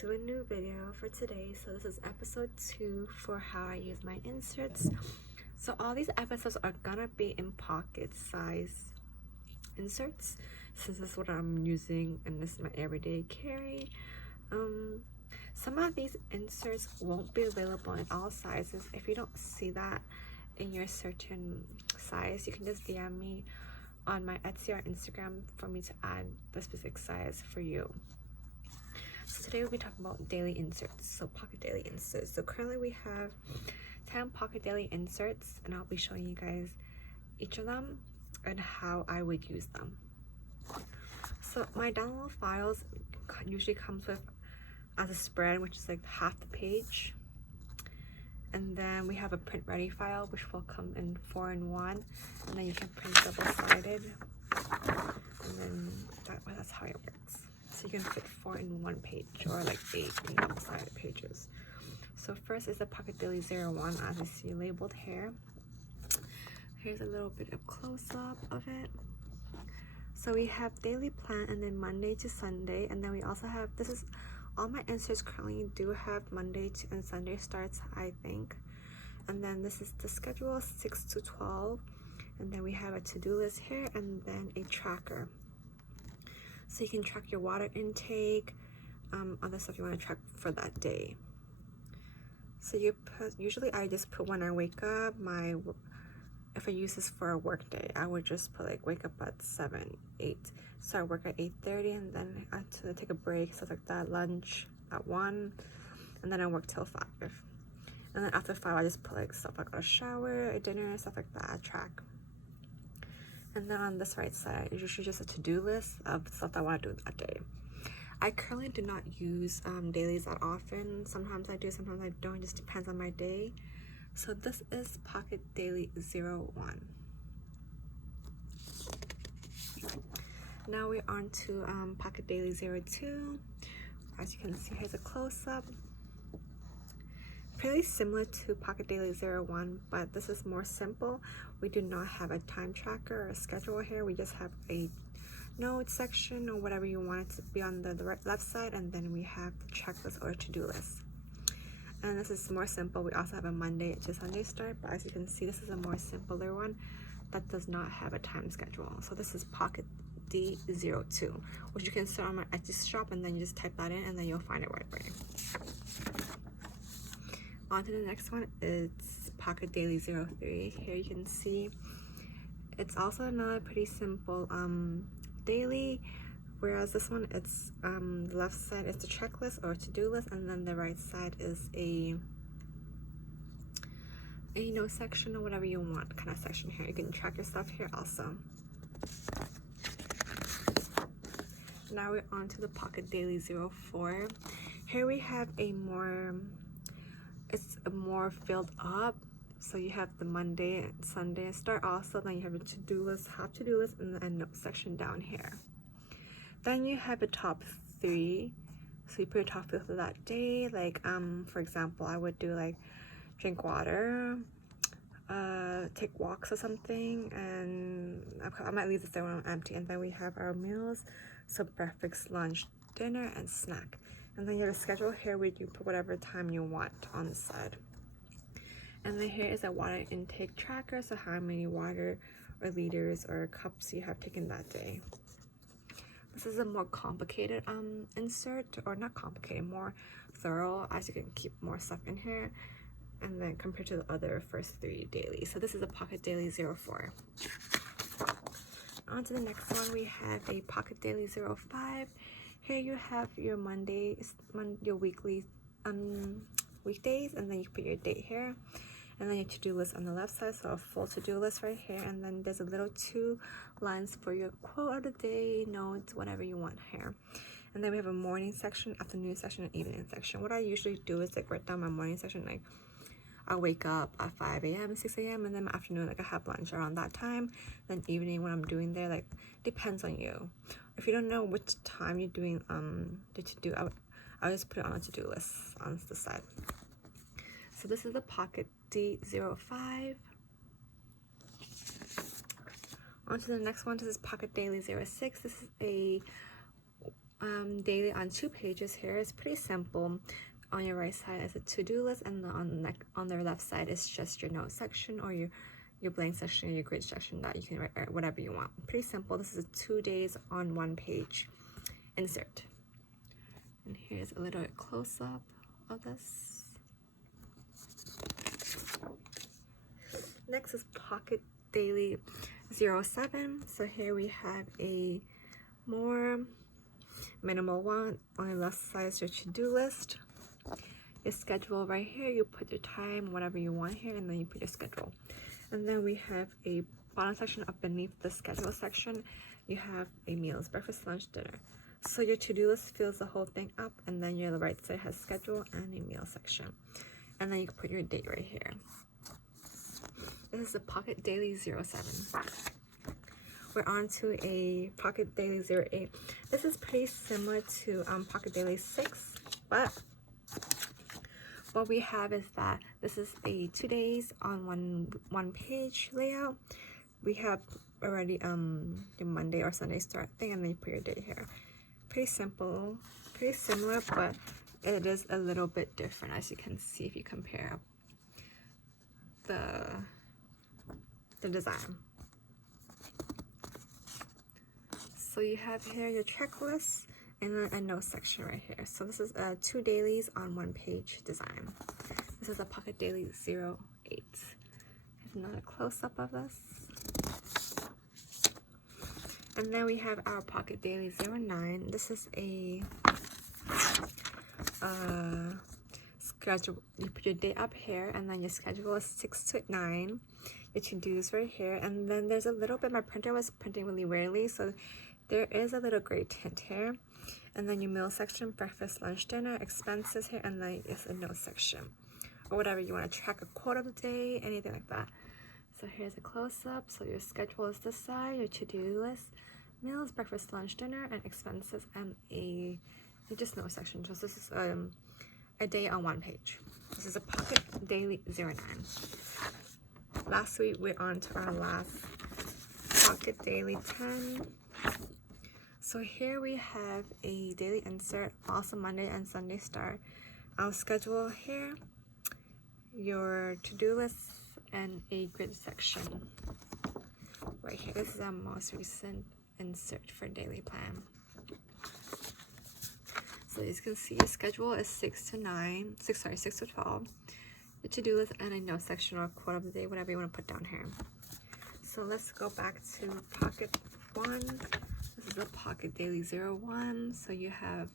to a new video for today. So this is episode 2 for how I use my inserts. So all these episodes are gonna be in pocket size inserts, since this is what I'm using and this is my everyday carry. Some of these inserts won't be available in all sizes. If you don't see that in your certain size, you can just DM me on my Etsy or Instagram for me to add the specific size for you. So today we'll be talking about daily inserts, so pocket daily inserts. So currently we have 10 pocket daily inserts, and I'll be showing you guys each of them and how I would use them. So my download files usually comes with as a spread, which is like half the page, and then we have a print ready file which will come in 4-in-1, and then you can print double-sided, and then that's how it works. So you can fit 4 in one page or like 8 in double-sided pages. So first is the Pocket Daily 01, as you see labeled here. Here's a little bit of close-up of it. So we have daily plan, and then Monday to Sunday, and then we also have, this is all my inserts currently do have Monday to and Sunday starts, I think. And then this is the schedule 6 to 12, and then we have a to-do list here, and then a tracker. So you can track your water intake, other stuff you want to track for that day. So you put, usually I just put when I wake up, if I use this for a work day, I would just put like wake up at 7, 8. So I work at 8:30, and then I have to take a break, stuff like that, lunch at 1, and then I work till 5. And then after 5, I just put like stuff like a shower, a dinner, stuff like that, I track. And then on this right side is usually just a to-do list of stuff that I want to do that day. I currently do not use dailies that often. Sometimes I do, sometimes I don't. It just depends on my day. So this is Pocket Daily 01. Now we're on to Pocket Daily 02. As you can see, here's a close-up. Pretty similar to Pocket Daily 01, but this is more simple. We do not have a time tracker or a schedule here. We just have a notes section or whatever you want it to be on the left side, and then we have the checklist or to-do list. And this is more simple. We also have a Monday to Sunday start, but as you can see, this is a more simpler one that does not have a time schedule. So this is Pocket D02, which you can start on my Etsy shop, and then you just type that in, and then you'll find it right away. On to the next one is Pocket Daily 03. Here you can see it's also another pretty simple daily, whereas this one, it's the left side is the checklist or to-do list, and then the right side is a note section or whatever you want kind of section here. You can track your stuff here also. Now we're on to the Pocket Daily 04. Here we have it's more filled up. So you have the Monday and Sunday start also, then you have a to-do list, half to-do list, and a note section down here. Then you have a top 3. So you put your top 3 for that day. Like for example, I would do like drink water, take walks or something, and I might leave this there when I'm empty. And then we have our meals, so breakfast, lunch, dinner, and snack. And then you have a schedule here where you put whatever time you want on the side. And then here is a water intake tracker, so how many water or liters or cups you have taken that day. This is a more complicated insert, or not complicated, more thorough, as you can keep more stuff in here, and then compared to the other first 3 dailies. So this is a Pocket Daily 04. On to the next one, we have a Pocket Daily 05. Here you have your your weekly weekdays, and then you put your date here, and then your to-do list on the left side, so a full to-do list right here, and then there's a little 2 lines for your quote of the day, notes, whatever you want here. And then we have a morning section, afternoon section, and evening section. What I usually do is like write down my morning section, like I'll wake up at 5 a.m., 6 a.m., and then my afternoon, like I have lunch around that time. Then evening, when I'm doing there, like depends on you. If you don't know which time you're doing the to-do, I'll just put it on a to-do list on the side. So this is the Pocket D05. On to the next one. This is Pocket Daily 06. This is a daily on 2 pages here. It's pretty simple. On your right side is a to-do list, and on the left side is just your note section or your blank section, your grid section that you can write whatever you want. Pretty simple. This is a 2 days on 1 page insert. And here's a little close-up of this. Next is Pocket Daily 07. So here we have a more minimal one. On the left side is your to-do list. Your schedule right here, you put your time, whatever you want here, and then you put your schedule. And then we have a bottom section up beneath the schedule section. You have a meals, breakfast, lunch, dinner. So your to-do list fills the whole thing up, and then your right side has schedule and a meal section. And then you can put your date right here. This is a Pocket Daily 07. We're on to a Pocket Daily 08. This is pretty similar to Pocket Daily 6, but what we have is that this is a 2 days on one page layout. We have already your Monday or Sunday start thing, and then you put your date here. Pretty simple, pretty similar, but it is a little bit different, as you can see if you compare the design. So you have here your checklist and then a note section right here. So this is a 2 dailies on 1 page design. This is a Pocket Daily 08. Here's another close-up of this. And then we have our Pocket Daily 09. This is a schedule. You put your date up here, and then your schedule is 6 to 9. Your to-dos right here, and then there's a little bit, my printer was printing really weirdly, so there is a little gray tint here. And then your meal section, breakfast, lunch, dinner, expenses here, and then it's a note section or whatever you want to track, a quote of the day, anything like that. So here's a close-up. So your schedule is this side, your to-do list, meals, breakfast, lunch, dinner, and expenses, and a just note section. So this is a day on 1 page. This is a Pocket Daily 09. Last week we're on to our last Pocket Daily 10. So here we have a daily insert, also Monday and Sunday start. Our schedule here, your to-do list, and a grid section right here. This is our most recent insert for daily plan. So as you can see, your schedule is 6 to 12. The to-do list and a note section or quote of the day, whatever you want to put down here. So let's go back to Pocket 1. This is a Pocket Daily 01. So you have,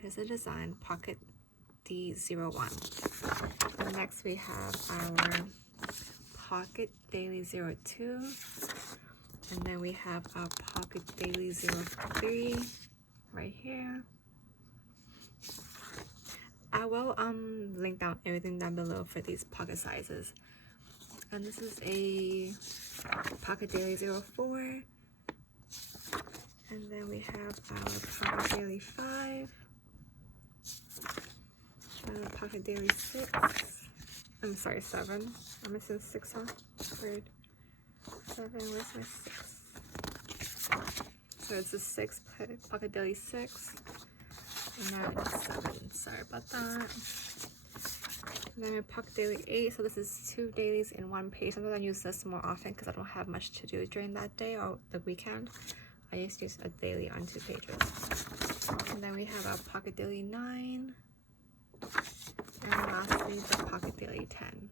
here's a design, Pocket D01. And next we have our Pocket Daily 02. And then we have our Pocket Daily 03 right here. I will link down everything down below for these pocket sizes. And this is a Pocket Daily 04. And then we have our Pocket Daily 5. And Pocket Daily 6. I'm sorry, 7. I'm missing 6, huh? Weird. 7, where's my 6? So it's a 6, Pocket Daily 6. And now it's 7. Sorry about that. And then Pocket Daily 8. So this is 2 dailies in 1 page. Sometimes I use this more often because I don't have much to do during that day or the weekend. I used to use a daily on 2 pages. And then we have our Pocket Daily 9. And lastly, the Pocket Daily 10.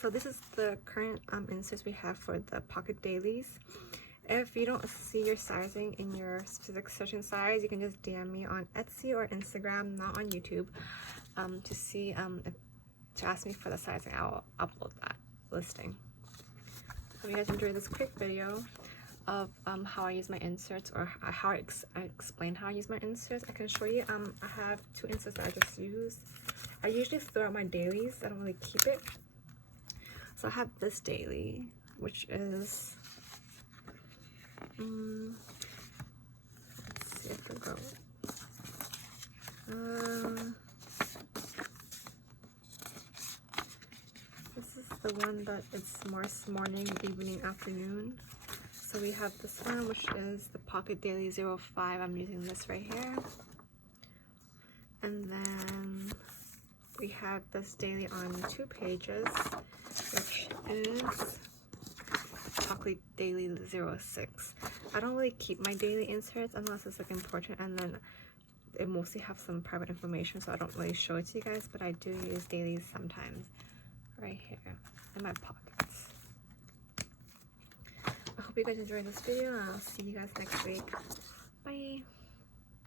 So this is the current inserts we have for the Pocket Dailies. If you don't see your sizing in your specific searching size, you can just DM me on Etsy or Instagram, not on YouTube, to see to ask me for the sizing. I'll upload that listing. Hope you guys enjoyed this quick video of how I use my inserts, or how I explain how I use my inserts. I can show you. I have 2 inserts that I just use. I usually throw out my dailies. I don't really keep it. So I have this daily, which is let's see if I go. This is the one that it's more morning, evening, afternoon. So we have this one, which is the Pocket Daily 05. I'm using this right here. And then we have this daily on 2 pages, which is Pocket Daily 06. I don't really keep my daily inserts unless it's like important, and then it mostly have some private information, so I don't really show it to you guys, but I do use dailies sometimes right here in my pockets. I hope you guys enjoyed this video, and I'll see you guys next week. Bye!